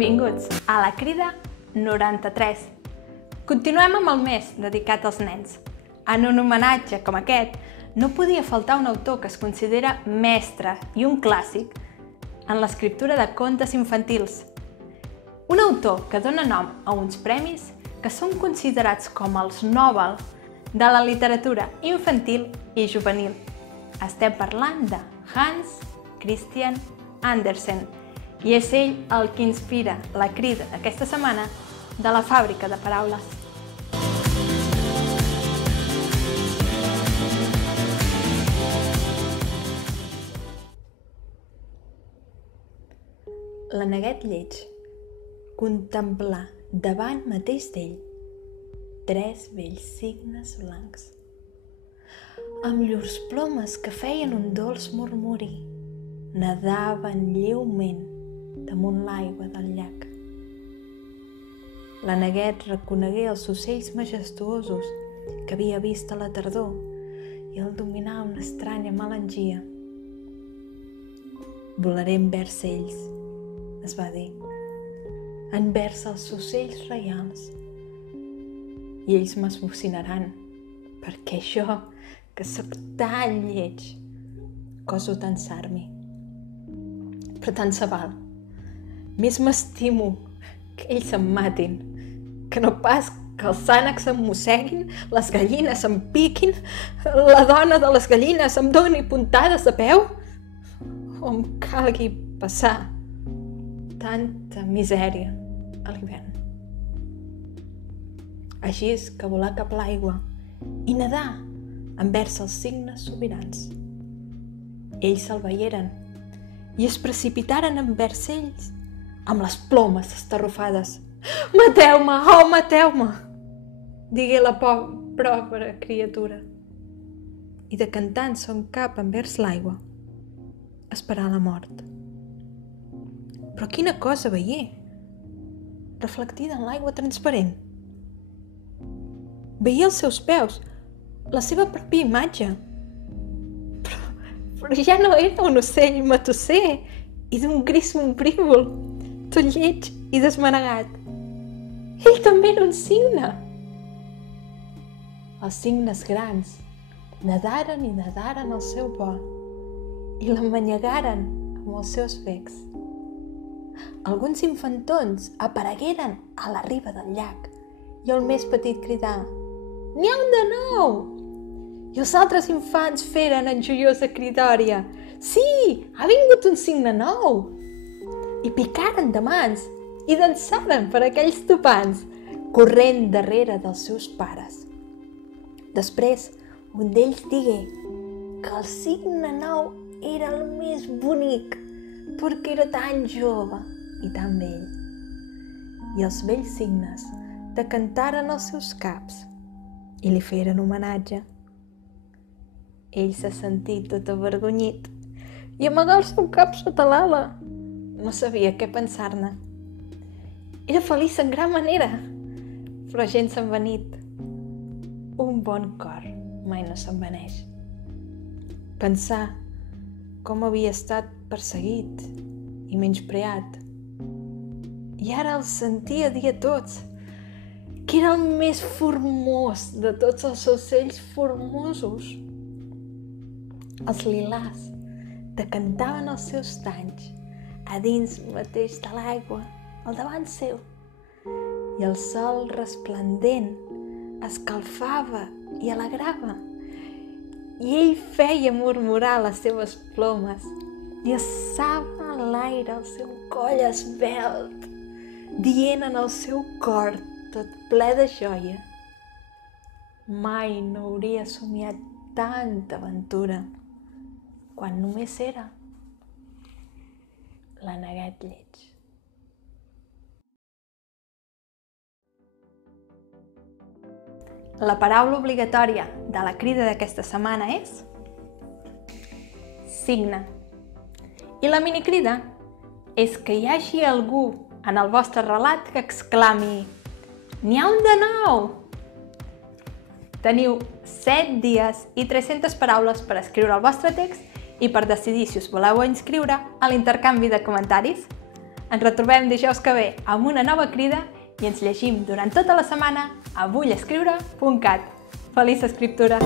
Benvinguts a la Crida 93. Continuem amb el mes dedicat als nens. En un homenatge com aquest, no podia faltar un autor que es considera mestre i un clàssic en l'escriptura de contes infantils. Un autor que dona nom a uns premis que són considerats com els Nobel de la literatura infantil i juvenil. Estem parlant de Hans Christian Andersen i és ell el que inspira la crida aquesta setmana de la Fàbrica de Paraules. La neguet lleig contemplar davant mateix d'ell tres vells cignes blancs, amb llurs plomes que feien un dolç murmuri, nadaven lleument damunt l'aigua del llac. La neguet reconegué els ocells majestuosos que havia vist a la tardor i el dominà una estranya melangia. Volaré envers ells, es va dir, envers els ocells reials, i ells m'esbocinaran, perquè jo, que sóc tan lleig, coso tant s'armi. Però tant se val. Més m'estimo que ells em matin, que no pas que els ànecs em mosseguin, les gallines em piquin, la dona de les gallines em doni puntades de peu, o em calgui passar tanta misèria a l'hivern. Així és que volar cap a l'aigua i nedar envers els cignes sobirans. Ells se'l veieren i es precipitaren envers ells amb les plomes estarrufades. «Mateu-me! Oh, mateu-me!», digué la pobra criatura. I decantant son cap envers l'aigua, esperà la mort. Però quina cosa veié, reflectida en l'aigua transparent. Veia els seus peus, la seva pròpia imatge. Però ja no era un ocell matusser i d'un gris ombrívol, tot lleig i desmanegat. Ell també era un cigne. Els cignes grans nedaren i nedaren al seu vol i l'emmanyegaren amb els seus becs. Alguns infantons aparegueren a la riba del llac i el més petit cridà: «N'hi ha un de nou!» I els altres infants feren en joiosa cridòria: «Sí, ha vingut un cigne nou!» I picaren de mans i dansaren per aquells topants, corrent darrere dels seus pares. Després, un d'ells digué que el cigne nou era el més bonic perquè era tan jove i tan vell. I els vells cignes decantaren els seus caps i li feren homenatge. Ell se sentí tot avergonyit i amagà el seu cap sota l'ala. No sabia què pensar-ne. Era feliç en gran manera, però gens envanit. Un bon cor mai no s'envaneix. Pensar com havia estat perseguit i menyspreat. I ara el sentia dir a tots que era el més formós de tots els ocells formosos. Els lilàs decantaven els seus talls a dins mateix de l'aigua, al davant seu, i el sol resplendent escalfava i alegrava, i ell feia murmurar les seves plomes i alçava a l'aire el seu coll esvelt, dient en el seu cor tot ple de joia: mai no hauria somiat tanta aventura quan només era la neguet lleig. La paraula obligatòria de la crida d'aquesta setmana és cigne. I la minicrida és que hi hagi algú en el vostre relat que exclami: «N'hi ha un de nou!». Teniu 7 dies i 300 paraules per escriure el vostre text i per decidir si us voleu inscriure a l'intercanvi de comentaris. Ens retrobem dijous que ve amb una nova crida i ens llegim durant tota la setmana a vullescriure.cat. Feliç escriptura!